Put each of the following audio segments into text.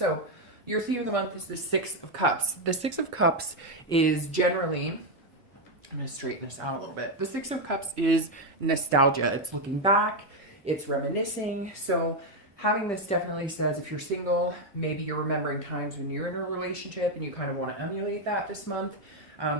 So your theme of the month is the Six of Cups. The Six of Cups is generally, I'm going to straighten this out a little bit. The Six of Cups is nostalgia. It's looking back, it's reminiscing. So having this definitely says if you're single, maybe you're remembering times when you're in a relationship and you kind of want to emulate that this month.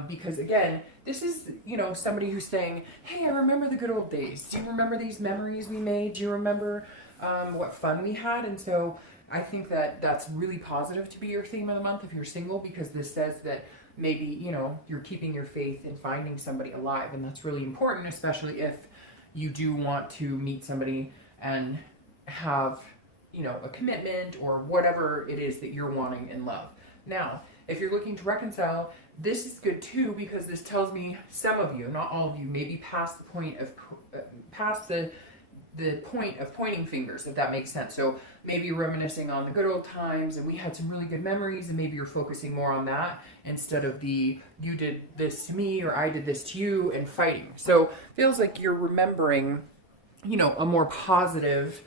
Because again, this is, you know, somebody who's saying, hey, I remember the good old days. Do you remember these memories we made? Do you remember what fun we had? And so I think that that's really positive to be your theme of the month if you're single, because this says that maybe, you know, you're keeping your faith in finding somebody alive. And that's really important, especially if you do want to meet somebody and have, you know, a commitment or whatever it is that you're wanting in love. Now, if you're looking to reconcile, this is good too, because this tells me some of you, not all of you, maybe past the point of point of pointing fingers, if that makes sense. So maybe you're reminiscing on the good old times and we had some really good memories, and maybe you're focusing more on that instead of the you did this to me or I did this to you and fighting. So feels like you're remembering, you know, a more positive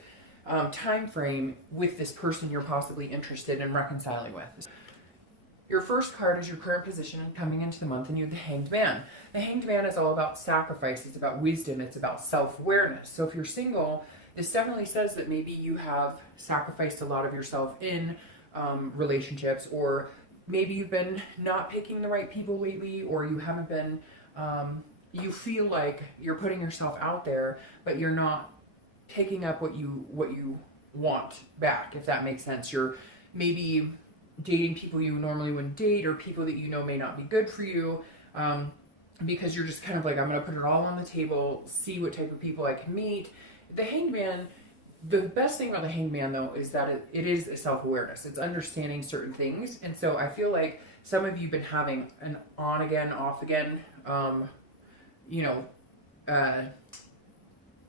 time frame with this person you're possibly interested in reconciling with. Your first card is your current position coming into the month, and you have the Hanged Man. The Hanged Man is all about sacrifice. It's about wisdom. It's about self-awareness. So if you're single, this definitely says that maybe you have sacrificed a lot of yourself in relationships, or maybe you've been not picking the right people lately, or you haven't been, you feel like you're putting yourself out there, but you're not taking up what you want back, if that makes sense. You're maybe dating people you normally wouldn't date, or people that you know may not be good for you, because you're just kind of like, I'm going to put it all on the table, see what type of people I can meet. The Hanged Man, the best thing about the Hanged Man though is that it is a self-awareness. It's understanding certain things. And so I feel like some of you have been having an on again, off again,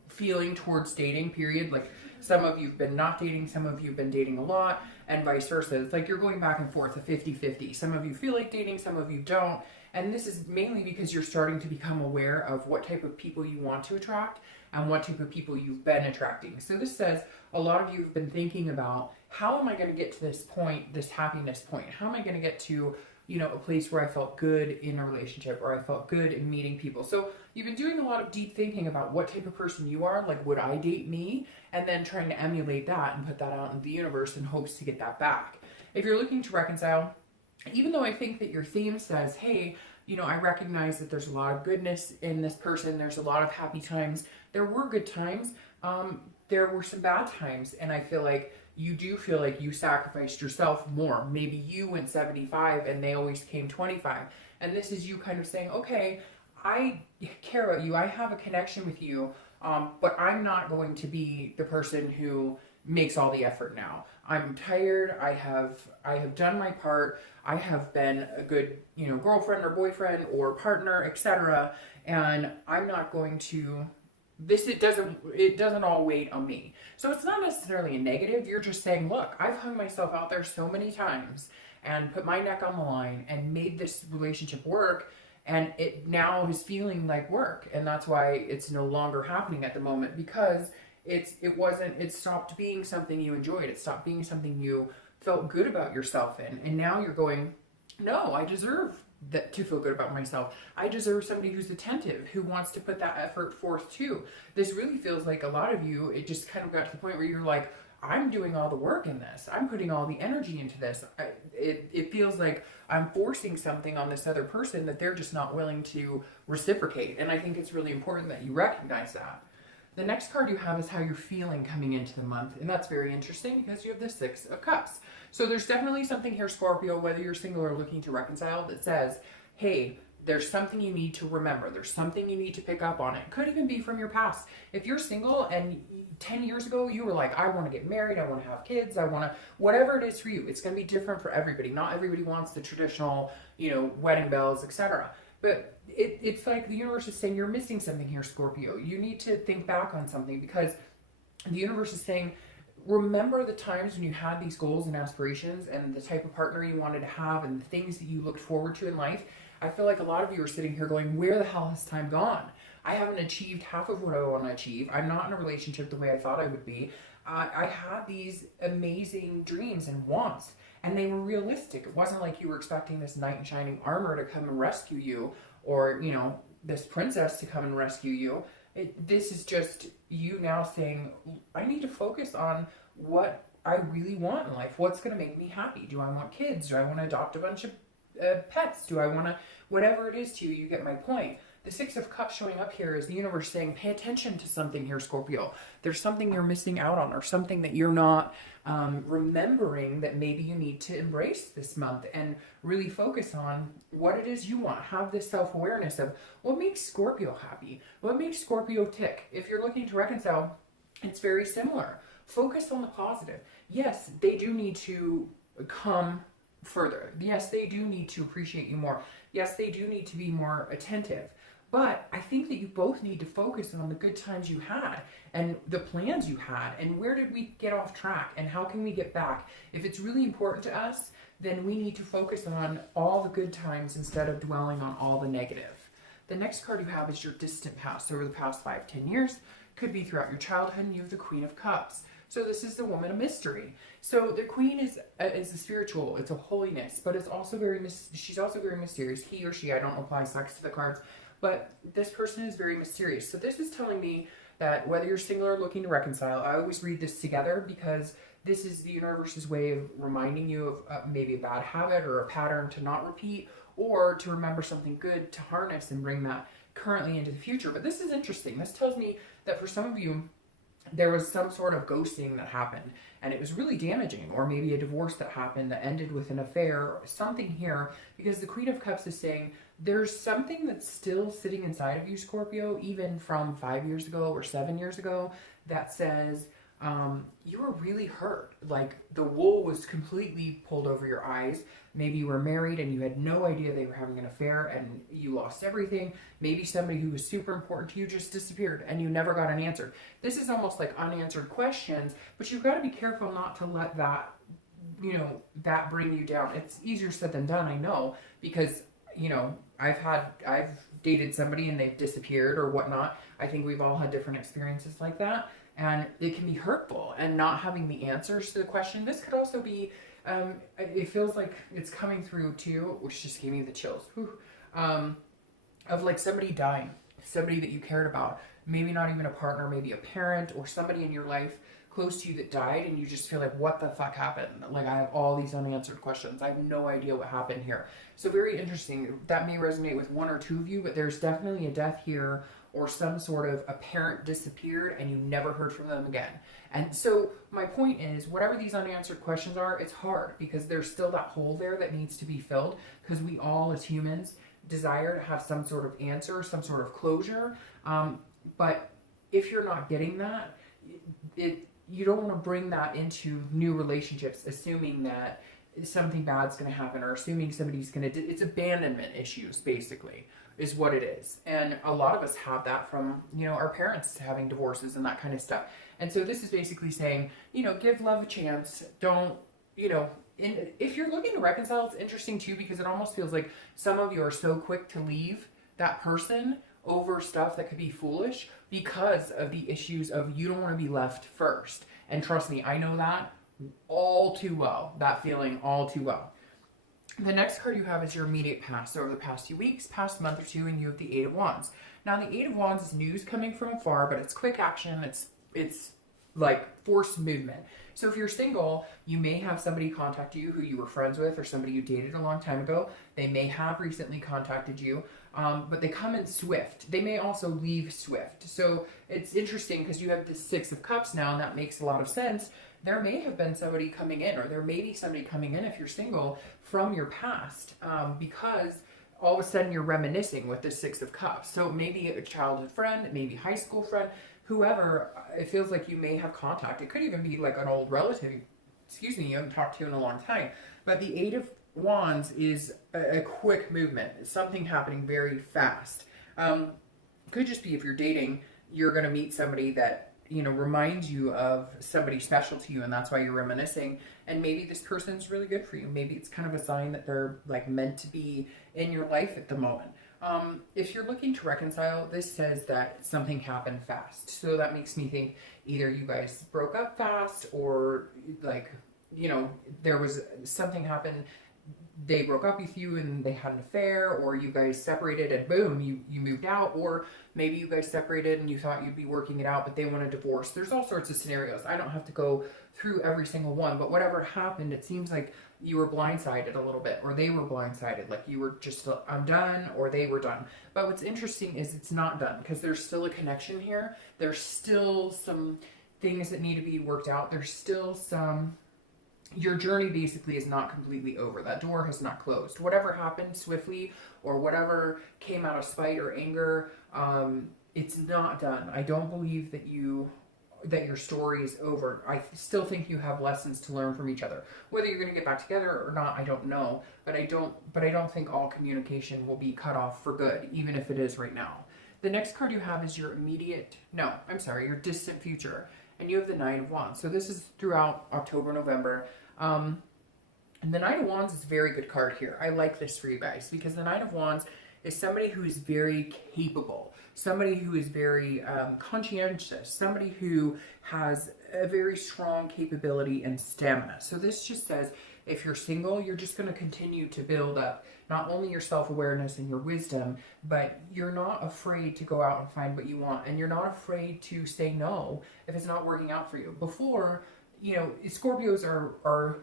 feeling towards dating, period. Like some of you have been not dating, some of you have been dating a lot, and vice versa. It's like you're going back and forth, a 50-50. Some of you feel like dating, some of you don't. And this is mainly because you're starting to become aware of what type of people you want to attract and what type of people you've been attracting. So this says a lot of you have been thinking about, how am I going to get to this point, this happiness point? How am I going to get to, you know, a place where I felt good in a relationship, or I felt good in meeting people? So you've been doing a lot of deep thinking about what type of person you are, like, would I date me? And then trying to emulate that and put that out in the universe in hopes to get that back. If you're looking to reconcile, even though I think that your theme says, hey, you know, I recognize that there's a lot of goodness in this person, there's a lot of happy times, there were good times, there were some bad times, and I feel like you do feel like you sacrificed yourself more. Maybe you went 75 and they always came 25. And this is you kind of saying, okay, I care about you, I have a connection with you, but I'm not going to be the person who makes all the effort now. I'm tired, I have done my part, I have been a good, you know, girlfriend or boyfriend or partner, etc. And I'm not going to, it doesn't all wait on me. So it's not necessarily a negative. You're just saying, look, I've hung myself out there so many times and put my neck on the line and made this relationship work, and it now is feeling like work. And that's why it's no longer happening at the moment, because it stopped being something you enjoyed. It stopped being something you felt good about yourself in. And now you're going, no, I deserve that, to feel good about myself. I deserve somebody who's attentive, who wants to put that effort forth too. This really feels like a lot of you, it just kind of got to the point where you're like, I'm doing all the work in this. I'm putting all the energy into this. It feels like I'm forcing something on this other person that they're just not willing to reciprocate. And I think it's really important that you recognize that. The next card you have is how you're feeling coming into the month. And that's very interesting because you have the Six of Cups. So there's definitely something here, Scorpio, whether you're single or looking to reconcile, that says, hey, there's something you need to remember. There's something you need to pick up on. It could even be from your past. If you're single and 10 years ago you were like, I want to get married, I want to have kids, I want to, whatever it is for you, it's going to be different for everybody. Not everybody wants the traditional, you know, wedding bells, etc. But it's like the universe is saying you're missing something here, Scorpio. You need to think back on something, because the universe is saying, remember the times when you had these goals and aspirations and the type of partner you wanted to have and the things that you looked forward to in life. I feel like a lot of you are sitting here going, where the hell has time gone? I haven't achieved half of what I want to achieve. I'm not in a relationship the way I thought I would be. I had these amazing dreams and wants, and they were realistic. It wasn't like you were expecting this knight in shining armor to come and rescue you, or, you know, this princess to come and rescue you. This is just you now saying, I need to focus on what I really want in life. What's going to make me happy? Do I want kids? Do I want to adopt a bunch of pets? Do I want to, whatever it is to you, you get my point. The Six of Cups showing up here is the universe saying, pay attention to something here, Scorpio. There's something you're missing out on, or something that you're not remembering, that maybe you need to embrace this month and really focus on what it is you want. Have this self-awareness of what makes Scorpio happy, what makes Scorpio tick. If you're looking to reconcile, it's very similar. Focus on the positive. Yes, they do need to come further. Yes, they do need to appreciate you more. Yes, they do need to be more attentive. But I think that you both need to focus on the good times you had and the plans you had, and where did we get off track and how can we get back. If it's really important to us, then we need to focus on all the good times instead of dwelling on all the negative. The next card you have is your distant past, over the past 5-10 years. Could be throughout your childhood, and you have the Queen of Cups. So this is the woman of mystery. So the queen is a spiritual, it's a holiness, but it's also she's also very mysterious. He or she, I don't apply sex to the cards, but this person is very mysterious. So this is telling me that whether you're single or looking to reconcile, I always read this together because this is the universe's way of reminding you of maybe a bad habit or a pattern to not repeat, or to remember something good to harness and bring that currently into the future. But this is interesting. This tells me that for some of you, there was some sort of ghosting that happened and it was really damaging, or maybe a divorce that happened that ended with an affair, or something here, because the Queen of Cups is saying there's something that's still sitting inside of you, Scorpio, even from 5 years ago or 7 years ago, that says you were really hurt. Like the wool was completely pulled over your eyes. Maybe you were married and you had no idea they were having an affair and you lost everything. Maybe somebody who was super important to you just disappeared and you never got an answer. This is almost like unanswered questions, but you've got to be careful not to let that, you know, that bring you down. It's easier said than done, I know, because, you know, I've dated somebody and they've disappeared or whatnot. I think we've all had different experiences like that. And it can be hurtful, and not having the answers to the question. This could also be, it feels like it's coming through too, which just gave me the chills, of like somebody dying, somebody that you cared about, maybe not even a partner, maybe a parent or somebody in your life close to you that died, and you just feel like, what the fuck happened? Like, I have all these unanswered questions. I have no idea what happened here. So very interesting. That may resonate with one or two of you, but there's definitely a death here, or some sort of a parent disappeared and you never heard from them again. And so my point is, whatever these unanswered questions are, it's hard because there's still that hole there that needs to be filled, because we all as humans desire to have some sort of answer, some sort of closure. But if you're not getting that, you don't want to bring that into new relationships, assuming that something bad's going to happen, or assuming somebody's going to, it's abandonment issues, basically, is what it is. And a lot of us have that from, you know, our parents having divorces and that kind of stuff. And so this is basically saying, you know, give love a chance. Don't, you know, if you're looking to reconcile, it's interesting too, because it almost feels like some of you are so quick to leave that person over stuff that could be foolish because of the issues of you don't want to be left first. And trust me, I know that all too well, that feeling all too well. The next card you have is your immediate past. So over the past few weeks, past month or two, and you have the Eight of Wands. Now the Eight of Wands is news coming from afar, but it's quick action. It's like forced movement. So if you're single, you may have somebody contact you who you were friends with, or somebody you dated a long time ago. They may have recently contacted you, but they come in swift. They may also leave swift. So it's interesting because you have the Six of Cups now, and that makes a lot of sense. There may have been somebody coming in, or there may be somebody coming in if you're single from your past, because all of a sudden you're reminiscing with the Six of Cups. So maybe a childhood friend, maybe high school friend, whoever, it feels like you may have contact. It could even be like an old relative, excuse me, you haven't talked to in a long time. But the Eight of Wands is a quick movement. It's something happening very fast. Could just be if you're dating, you're going to meet somebody that, you know, reminds you of somebody special to you, and that's why you're reminiscing. And maybe this person's really good for you. Maybe it's kind of a sign that they're like meant to be in your life at the moment. If you're looking to reconcile, this says that something happened fast. So that makes me think either you guys broke up fast, or like, you know, there was something happened. They broke up with you and they had an affair, or you guys separated and boom, you moved out, or maybe you guys separated and you thought you'd be working it out, but they want a divorce. There's all sorts of scenarios. I don't have to go through every single one, but whatever happened, it seems like you were blindsided a little bit, or they were blindsided, like you were just, I'm done, or they were done. But what's interesting is it's not done, because there's still a connection here. There's still some things that need to be worked out. There's still some, your journey basically is not completely over. That door has not closed. Whatever happened swiftly, or whatever came out of spite or anger, it's not done. I don't believe that your story is over. I still think you have lessons to learn from each other. Whether you're going to get back together or not, I don't know. But I don't think all communication will be cut off for good, even if it is right now. The next card you have is your your distant future. And you have the Knight of Wands. So this is throughout October, November. And the Knight of Wands is a very good card here. I like this for you guys, because the Knight of Wands is somebody who is very capable, somebody who is very conscientious, somebody who has a very strong capability and stamina. So this just says, if you're single, you're just going to continue to build up not only your self-awareness and your wisdom, but you're not afraid to go out and find what you want. And you're not afraid to say no if it's not working out for you. Before, you know, Scorpios are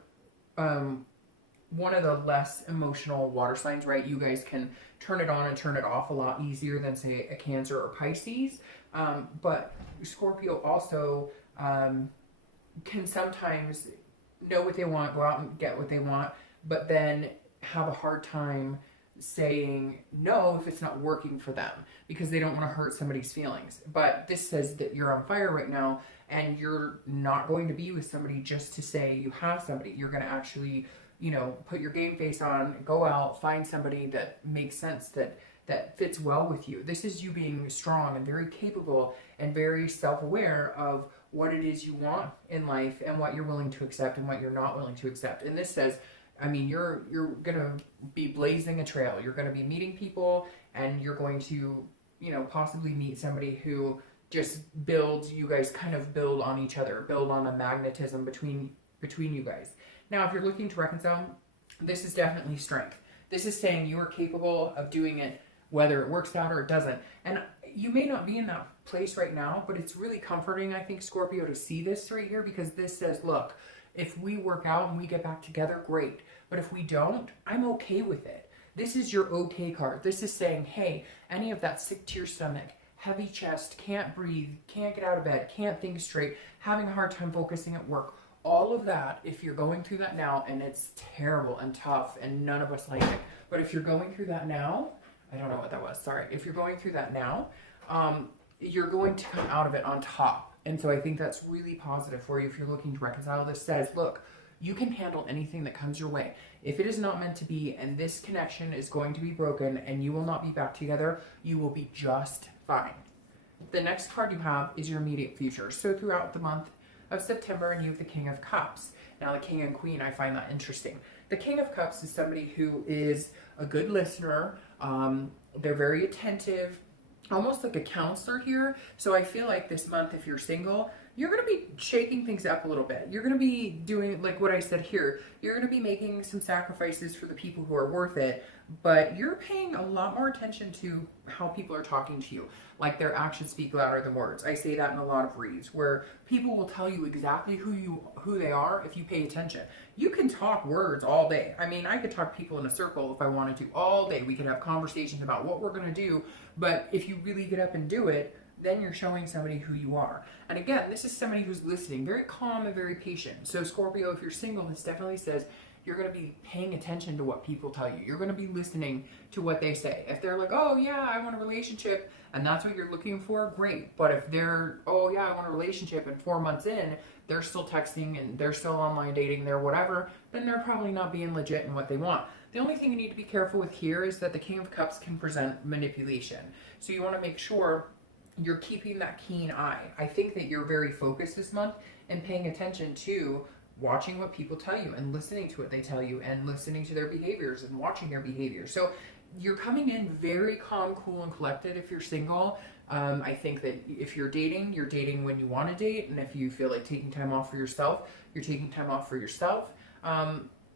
one of the less emotional water signs, right? You guys can turn it on and turn it off a lot easier than, say, a Cancer or Pisces. But Scorpio also can sometimes know what they want, go out and get what they want, but then have a hard time saying no if it's not working for them, because they don't want to hurt somebody's feelings. But this says that you're on fire right now, and you're not going to be with somebody just to say you have somebody. You're going to actually, you know, put your game face on, go out, find somebody that makes sense, that fits well with you. This is you being strong and very capable and very self-aware of what it is you want in life, and what you're willing to accept and what you're not willing to accept. And this says, I mean, you're going to be blazing a trail. You're going to be meeting people, and you're going to, you know, possibly meet somebody who just builds, you guys kind of build on each other, build on a magnetism between you guys. Now, if you're looking to reconcile, this is definitely strength. This is saying you are capable of doing it, whether it works out or it doesn't. And you may not be in that place right now, but it's really comforting, I think, Scorpio, to see this right here, because this says, look, if we work out and we get back together, great. But if we don't, I'm okay with it. This is your okay card. This is saying, hey, any of that sick to your stomach, heavy chest, can't breathe, can't get out of bed, can't think straight, having a hard time focusing at work, all of that, if you're going through that now, and it's terrible and tough and none of us like it, but if you're going through that now, I don't know what that was, sorry. If you're going through that now, you're going to come out of it on top. And so I think that's really positive for you if you're looking to reconcile. This says, look, you can handle anything that comes your way. If it is not meant to be, and this connection is going to be broken, and you will not be back together, you will be just fine. The next card you have is your immediate future. So throughout the month of September, and you have the King of Cups. Now the King and Queen, I find that interesting. The King of Cups is somebody who is a good listener. They're very attentive, almost like a counselor here. So I feel like this month, if you're single, you're going to be shaking things up a little bit. You're going to be doing, like what I said here, you're going to be making some sacrifices for the people who are worth it, but you're paying a lot more attention to how people are talking to you. Like their actions speak louder than words. I say that in a lot of reads, where people will tell you exactly who they are if you pay attention. You can talk words all day. I mean, I could talk people in a circle if I wanted to all day. We could have conversations about what we're going to do, but if you really get up and do it, then you're showing somebody who you are. And again, this is somebody who's listening, very calm and very patient. So Scorpio, if you're single, this definitely says you're going to be paying attention to what people tell you. You're going to be listening to what they say. If they're like, oh yeah, I want a relationship, and that's what you're looking for, great. But if they're, oh yeah, I want a relationship, and 4 months in, they're still texting and they're still online dating, they're whatever, then they're probably not being legit in what they want. The only thing you need to be careful with here is that the King of Cups can present manipulation. So you want to make sure you're keeping that keen eye. I think that you're very focused this month and paying attention to watching what people tell you and listening to what they tell you and listening to their behaviors and watching their behavior. So you're coming in very calm, cool, and collected if you're single. I think that if you're dating when you want to date, and if you feel like taking time off for yourself, you're taking time off for yourself.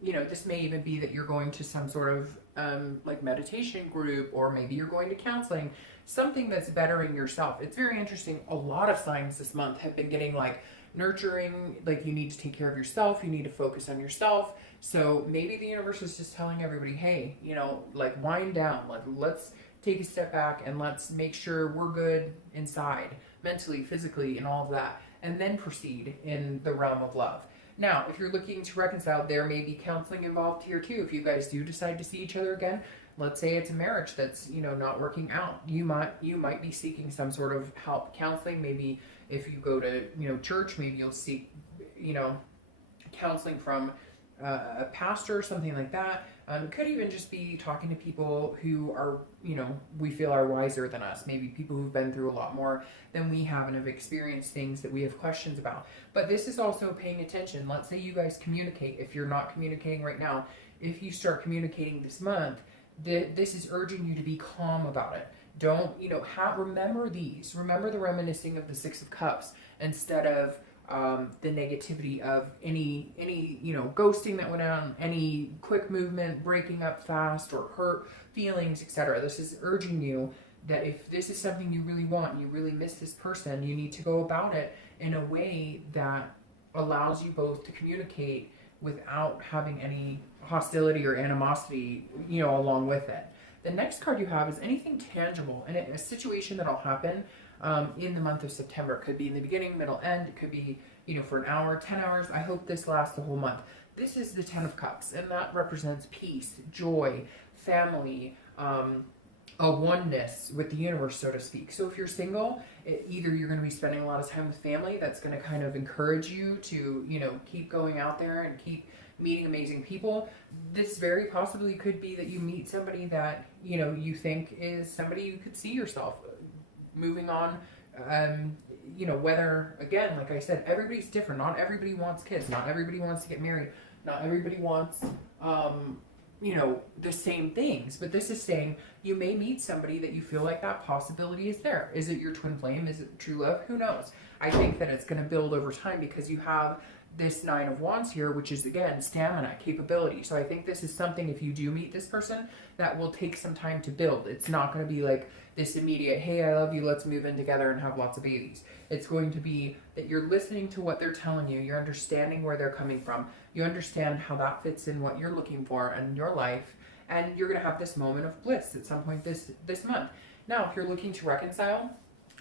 This may even be that you're going to some sort of like meditation group, or maybe you're going to counseling, something that's bettering yourself. It's very interesting. A lot of signs this month have been getting like nurturing, like you need to take care of yourself, you need to focus on yourself. So maybe the universe is just telling everybody, hey, like wind down, like let's take a step back and let's make sure we're good inside, mentally, physically, and all of that, and then proceed in the realm of love. Now, if you're looking to reconcile, there may be counseling involved here too. If you guys do decide to see each other again, let's say it's a marriage that's, not working out. You might be seeking some sort of help, counseling. Maybe if you go to, church, maybe you'll seek, counseling from a pastor or something like that. It could even just be talking to people who are, we feel are wiser than us. Maybe people who've been through a lot more than we have and have experienced things that we have questions about. But this is also paying attention. Let's say you guys communicate. If you're not communicating right now, if you start communicating this month, this is urging you to be calm about it. Don't, remember these. Remember the reminiscing of the Six of Cups instead of the negativity of any ghosting that went on, any quick movement, breaking up fast, or hurt feelings, etc. This is urging you that if this is something you really want and you really miss this person, you need to go about it in a way that allows you both to communicate without having any hostility or animosity, along with it. The next card you have is anything tangible, and a situation that'll happen in the month of September. It could be in the beginning, middle, end. It could be, for an hour, 10 hours. I hope this lasts the whole month. This is the Ten of Cups, and that represents peace, joy, family, a oneness with the universe, so to speak. So if you're single, either you're going to be spending a lot of time with family that's going to kind of encourage you to, keep going out there and keep meeting amazing people. This very possibly could be that you meet somebody that, you think is somebody you could see yourself moving on. Whether, again, like I said, everybody's different. Not everybody wants kids. Not everybody wants to get married. Not everybody wants, the same things. But this is saying you may meet somebody that you feel like that possibility is there. Is it your twin flame? Is it true love? Who knows? I think that it's going to build over time because you have this Nine of Wands here, which is, again, stamina, capability. So I think this is something, if you do meet this person, that will take some time to build. It's not going to be like this immediate, hey, I love you, let's move in together and have lots of babies. It's going to be that you're listening to what they're telling you, you're understanding where they're coming from, you understand how that fits in what you're looking for in your life, and you're going to have this moment of bliss at some point this month. Now, if you're looking to reconcile,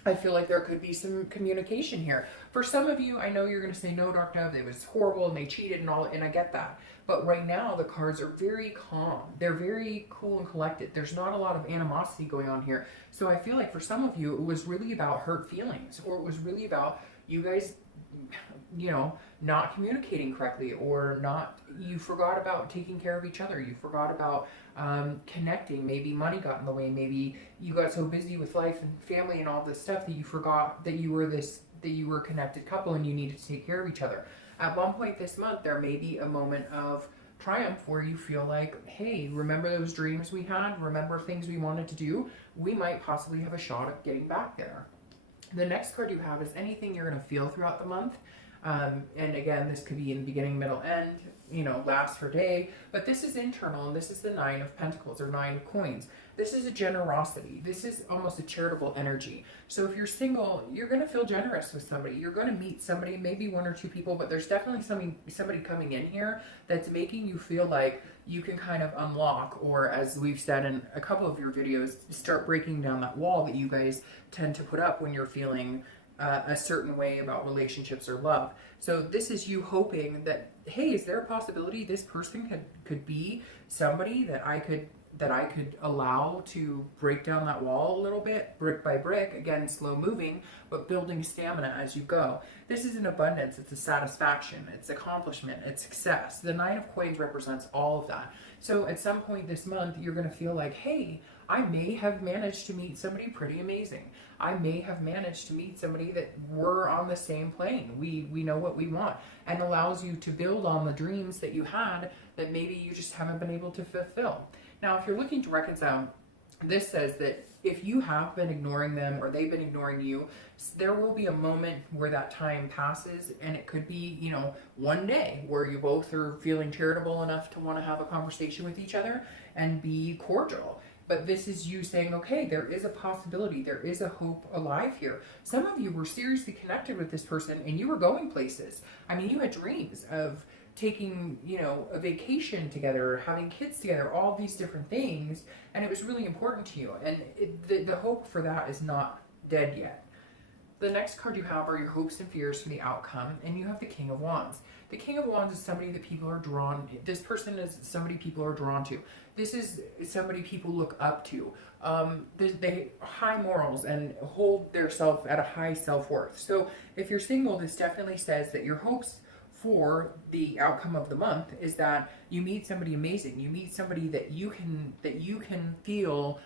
I feel like there could be some communication here. For some of you, I know you're going to say, no, Dark Dove, it was horrible and they cheated and all, and I get that. But right now, the cards are very calm. They're very cool and collected. There's not a lot of animosity going on here. So I feel like for some of you, it was really about hurt feelings, or it was really about you guys, not communicating correctly, or you forgot about taking care of each other. You forgot about connecting. Maybe money got in the way. Maybe you got so busy with life and family and all this stuff that you forgot that you were a connected couple and you needed to take care of each other. At one point this month, there may be a moment of triumph where you feel like, hey, remember those dreams we had? Remember things we wanted to do? We might possibly have a shot at getting back there. The next card you have is anything you're going to feel throughout the month. And again, this could be in the beginning, middle, end, last for day. But this is internal, and this is the Nine of Pentacles, or Nine of Coins. This is a generosity. This is almost a charitable energy. So if you're single, you're going to feel generous with somebody. You're going to meet somebody, maybe one or two people, but there's definitely somebody coming in here that's making you feel like you can kind of unlock, or as we've said in a couple of your videos, start breaking down that wall that you guys tend to put up when you're feeling a certain way about relationships or love. So this is you hoping that, hey, is there a possibility this person could be somebody that I could allow to break down that wall a little bit, brick by brick, again, slow moving, but building stamina as you go. This is an abundance, it's a satisfaction, it's accomplishment, it's success. The Nine of Coins represents all of that. So at some point this month, you're going to feel like, hey, I may have managed to meet somebody pretty amazing. I may have managed to meet somebody that we're on the same plane. We know what we want, and allows you to build on the dreams that you had that maybe you just haven't been able to fulfill. Now, if you're looking to reconcile, this says that if you have been ignoring them or they've been ignoring you, there will be a moment where that time passes, and it could be, you know, one day where you both are feeling charitable enough to want to have a conversation with each other and be cordial. But this is you saying, okay, there is a possibility, there is a hope alive here. Some of you were seriously connected with this person and you were going places. I mean, you had dreams of taking, you know, a vacation together, having kids together, all these different things, and it was really important to you. And the hope for that is not dead yet. The next card you have are your hopes and fears for the outcome, and you have the King of Wands. The King of Wands is somebody that people are drawn to. This person is somebody people are drawn to. This is somebody people look up to. They high morals and hold their self at a high self-worth. So if you're single, this definitely says that your hopes for the outcome of the month is that you meet somebody amazing. You meet somebody that you can feel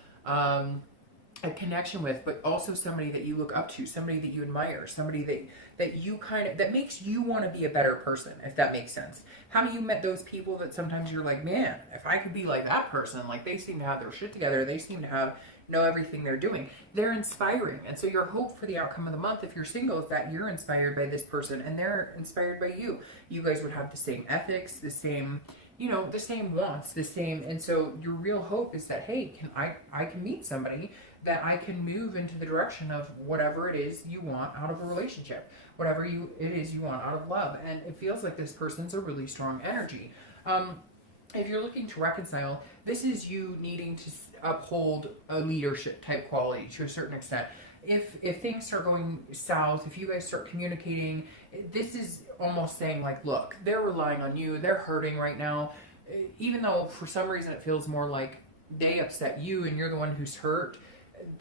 a connection with, but also somebody that you look up to, somebody that you admire, somebody that you that makes you want to be a better person, if that makes sense. How many of you met those people that sometimes you're like, man, if I could be like that person, like they seem to have their shit together, they seem to know everything they're doing. They're inspiring. And so your hope for the outcome of the month, if you're single, is that you're inspired by this person and they're inspired by you. You guys would have the same ethics, the same, you know, the same wants, the same. And so your real hope is that, hey, I can meet somebody that I can move into the direction of whatever it is you want out of a relationship, whatever it is you want out of love. And it feels like this person's a really strong energy. If you're looking to reconcile, this is you needing to uphold a leadership type quality to a certain extent. If things start going south, if you guys start communicating, this is almost saying like, look, they're relying on you, they're hurting right now. Even though for some reason it feels more like they upset you and you're the one who's hurt,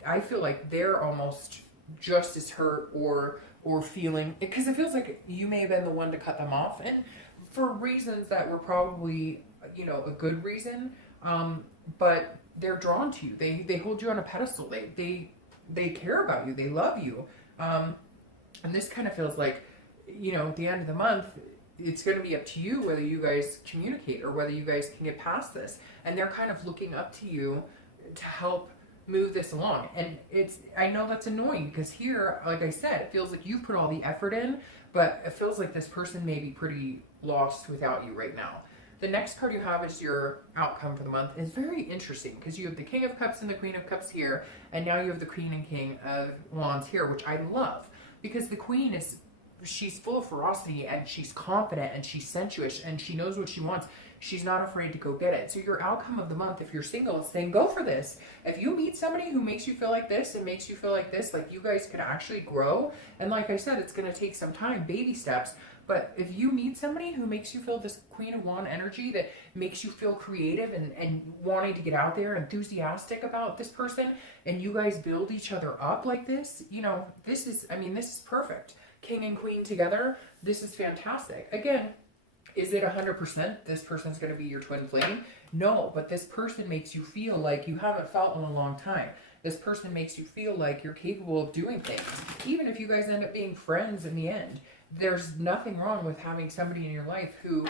I feel like they're almost just as hurt or feeling, because it feels like you may have been the one to cut them off, and for reasons that were probably, you know, a good reason, but they're drawn to you. They hold you on a pedestal. They care about you. They love you. And this kind of feels like, you know, at the end of the month, it's going to be up to you whether you guys communicate or whether you guys can get past this. And they're kind of looking up to you to help move this along. And I know that's annoying because here, like I said, it feels like you put all the effort in, but it feels like this person may be pretty lost without you right now. The next card you have is your outcome for the month. It's very interesting because you have the King of Cups and the Queen of Cups here, and now you have the Queen and King of Wands here, which I love because the Queen she's full of ferocity and she's confident and she's sensuous and she knows what she wants. She's not afraid to go get it. So your outcome of the month, if you're single, is saying go for this. If you meet somebody who makes you feel like this and makes you feel like this, like you guys could actually grow. And like I said, it's going to take some time, baby steps. But if you meet somebody who makes you feel this Queen of Wands energy that makes you feel creative and wanting to get out there, enthusiastic about this person, and you guys build each other up like this, you know, this is perfect. King and Queen together, this is fantastic. Again, is it 100% this person's going to be your twin flame? No, but this person makes you feel like you haven't felt in a long time. This person makes you feel like you're capable of doing things. Even if you guys end up being friends in the end, there's nothing wrong with having somebody in your life who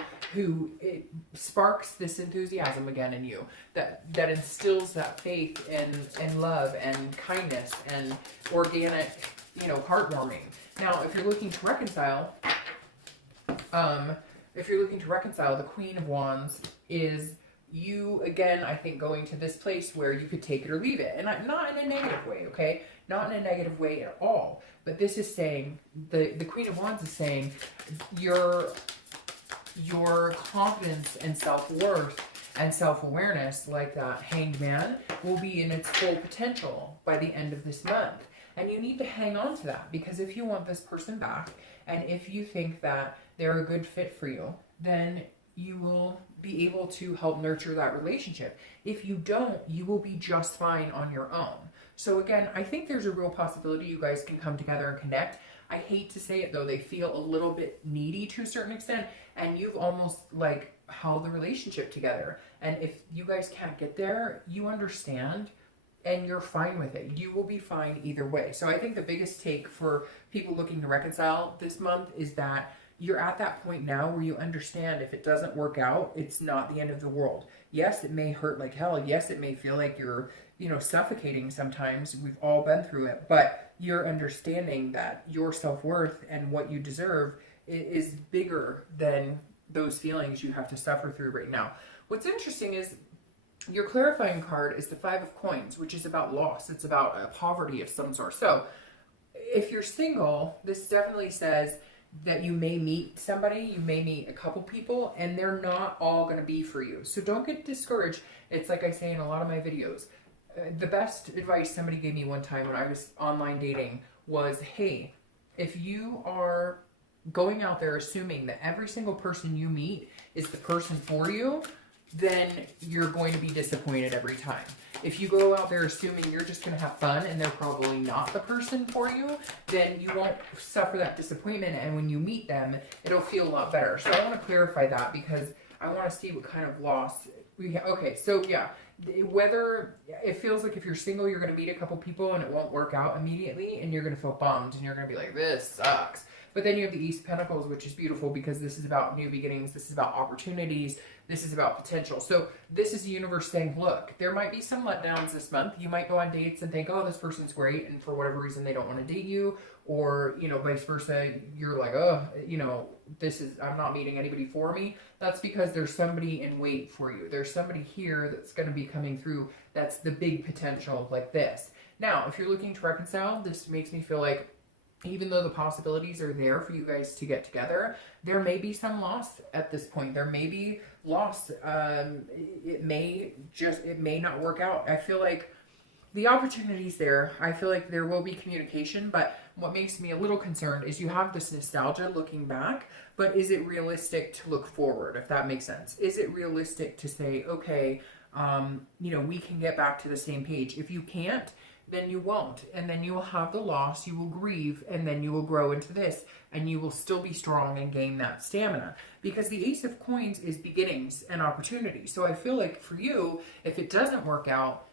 it sparks this enthusiasm again in you, that instills that faith and love and kindness and organic, you know, heartwarming. Now, if you're looking to reconcile, the Queen of Wands is you, again, I think, going to this place where you could take it or leave it. And not in a negative way, okay? Not in a negative way at all. But this is saying, the Queen of Wands is saying, your confidence and self-worth and self-awareness, like that Hanged Man, will be in its full potential by the end of this month. And you need to hang on to that, because if you want this person back, and if you think that they're a good fit for you, then you will be able to help nurture that relationship. If you don't, you will be just fine on your own. So again, I think there's a real possibility you guys can come together and connect. I hate to say it though, they feel a little bit needy to a certain extent, and you've almost like held the relationship together. And if you guys can't get there, you understand and you're fine with it. You will be fine either way. So I think the biggest take for people looking to reconcile this month is that you're at that point now where you understand if it doesn't work out, it's not the end of the world. Yes, it may hurt like hell. Yes, it may feel like you're, suffocating sometimes. We've all been through it. But you're understanding that your self-worth and what you deserve is bigger than those feelings you have to suffer through right now. What's interesting is your clarifying card is the Five of Coins, which is about loss. It's about poverty of some sort. So if you're single, this definitely says that you may meet somebody, you may meet a couple people, and they're not all going to be for you. So don't get discouraged. It's like I say in a lot of my videos. The best advice somebody gave me one time when I was online dating was, hey, if you are going out there assuming that every single person you meet is the person for you, then you're going to be disappointed every time. If you go out there assuming you're just going to have fun and they're probably not the person for you, then you won't suffer that disappointment, and when you meet them, it'll feel a lot better. So I want to clarify that because I want to see what kind of loss we have. Okay, so yeah, whether it feels like if you're single, you're going to meet a couple people and it won't work out immediately, and you're going to feel bummed and you're going to be like, this sucks. But then you have the Ace of Pentacles, which is beautiful because this is about new beginnings. This is about opportunities. This is about potential. So this is the universe saying, look, there might be some letdowns this month. You might go on dates and think, oh, this person's great, and for whatever reason they don't want to date you, or, vice versa. You're like, oh, I'm not meeting anybody for me. That's because there's somebody in wait for you. There's somebody here that's going to be coming through. That's the big potential like this. Now, if you're looking to reconcile, this makes me feel like even though the possibilities are there for you guys to get together, there may be some loss at this point. There may be loss. It may not work out. I feel like the opportunity's there. I feel like there will be communication, but what makes me a little concerned is you have this nostalgia looking back, but is it realistic to look forward, if that makes sense? Is it realistic to say, okay, we can get back to the same page? If you can't, then you won't. And then you will have the loss, you will grieve, and then you will grow into this, and you will still be strong and gain that stamina. Because the Ace of Coins is beginnings and opportunity. So I feel like for you, if it doesn't work out,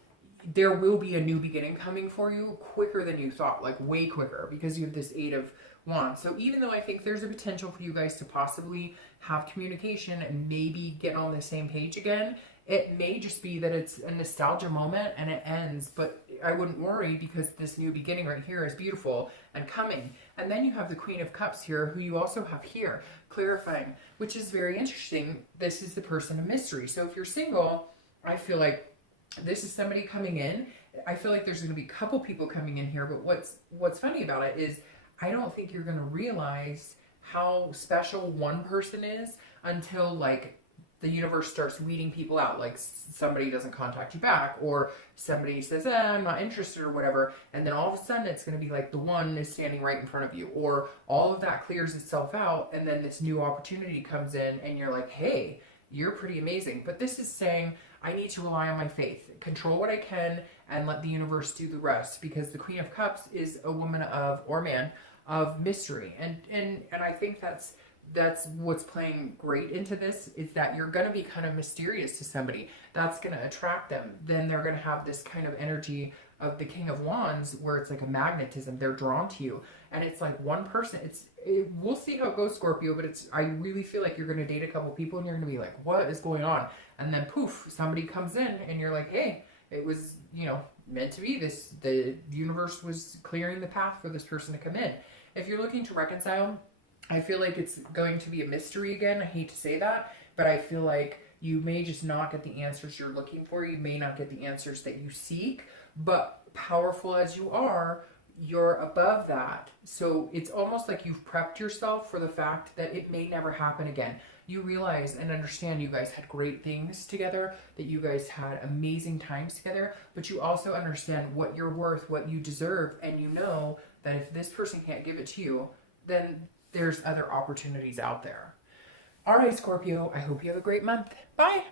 there will be a new beginning coming for you quicker than you thought, like way quicker, because you have this Eight of Wands. So even though I think there's a potential for you guys to possibly have communication and maybe get on the same page again, it may just be that it's a nostalgia moment and it ends, but I wouldn't worry because this new beginning right here is beautiful and coming. And then you have the Queen of Cups here, who you also have here, clarifying, which is very interesting. This is the person of mystery. So if you're single, I feel like this is somebody coming in. I feel like there's going to be a couple people coming in here, but what's funny about it is I don't think you're going to realize how special one person is until like the universe starts weeding people out, like somebody doesn't contact you back, or somebody says, I'm not interested, or whatever, and then all of a sudden it's going to be like the one is standing right in front of you, or all of that clears itself out, and then this new opportunity comes in, and you're like, hey, you're pretty amazing. But this is saying, I need to rely on my faith, control what I can, and let the universe do the rest, because the Queen of Cups is a woman of, or man, of mystery, and I think that's what's playing great into this, is that you're going to be kind of mysterious to somebody. That's going to attract them. Then they're going to have this kind of energy of the King of Wands, where it's like a magnetism. They're drawn to you, and it's like one person. We'll see how it goes, Scorpio, but I really feel like you're going to date a couple people and you're going to be like, what is going on? And then poof, somebody comes in and you're like, hey, it was, meant to be this. The universe was clearing the path for this person to come in. If you're looking to reconcile, I feel like it's going to be a mystery again. I hate to say that, but I feel like you may just not get the answers you're looking for. You may not get the answers that you seek, but powerful as you are, you're above that. So it's almost like you've prepped yourself for the fact that it may never happen again. You realize and understand you guys had great things together, that you guys had amazing times together, but you also understand what you're worth, what you deserve, and you know that if this person can't give it to you, then there's other opportunities out there. All right, Scorpio, I hope you have a great month. Bye.